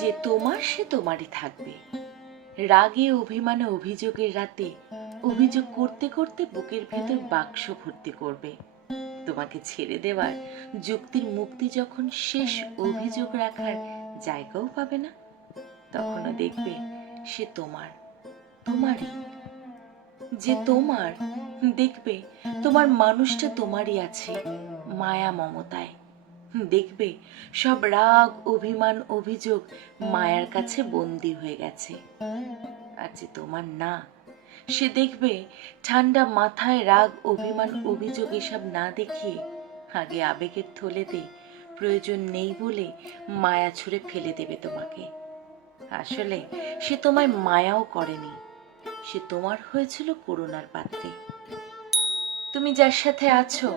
যে তোমার সে তোমারই থাকবে। রাগে অভিমানে অভিযোগের রাতে অভিযোগ করতে করতে বুকের ভেতর বাক্স ভর্তি করবে। তোমাকে ছেড়ে দেওয়ার যুক্তির মুক্তি যখন শেষ অভিযোগ রাখার জায়গাও পাবে না, তখনও দেখবে সে তোমার, তোমারই। যে তোমার, দেখবে তোমার মানুষটা তোমারই আছে, মায়া মমতায়। দেখবে সব রাগ, অভিমান, অভিযোগ মায়ার কাছে বন্দি হয়ে গেছে। আর যে তোমার না, সে দেখবে ঠান্ডা মাথায় রাগ, অভিমান, অভিযোগ এসব না দেখিয়ে আগে আবেগের থলেতে প্রয়োজন নেই বলে মায়া ছুঁড়ে ফেলে দেবে তোমাকে। আসলে সে তোমায় মায়াও করেনি, সে তোমার হয়েছিল করুণার পাত্রে। তুমি যার সাথে আছো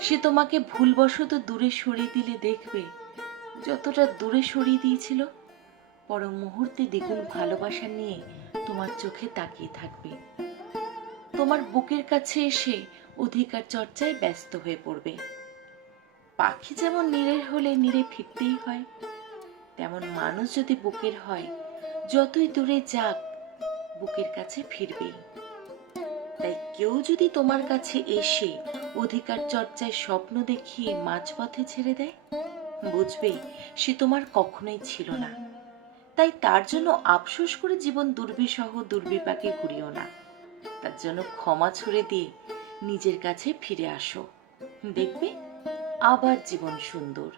সে তোমাকে ভুলবশত দূরে সরিয়ে দিলে দেখবে যতটা দূরে সরিয়ে দিয়েছিল। পর মুহূর্তে দ্বিগুণ ভালোবাসা নিয়ে তোমার চোখে তাকিয়ে থাকবে। তোমার বুকের কাছে এসে অধিকার চর্চায় ব্যস্ত হয়ে পড়বে। পাখি যেমন নীরের হলে নীরে ফিরতেই হয়, তেমন মানুষ যদি বুকের হয়, যতই দূরে যাক, বুকের কাছে ফিরবেই। তাই কেউ যদি তোমার কাছে এসে অধিকার চর্চায় স্বপ্ন দেখিয়ে মাঝপথে ছেড়ে দেয়? বুঝবে, সে তোমার কখনোই ছিল না। তাই তার জন্য আফসোস করে জীবন দুর্বিসহ দুর্বিপাকে ঘুরিও না। তার জন্য ক্ষমা ছুড়ে দিয়ে নিজের কাছে ফিরে আসো। দেখবে, আবার জীবন সুন্দর।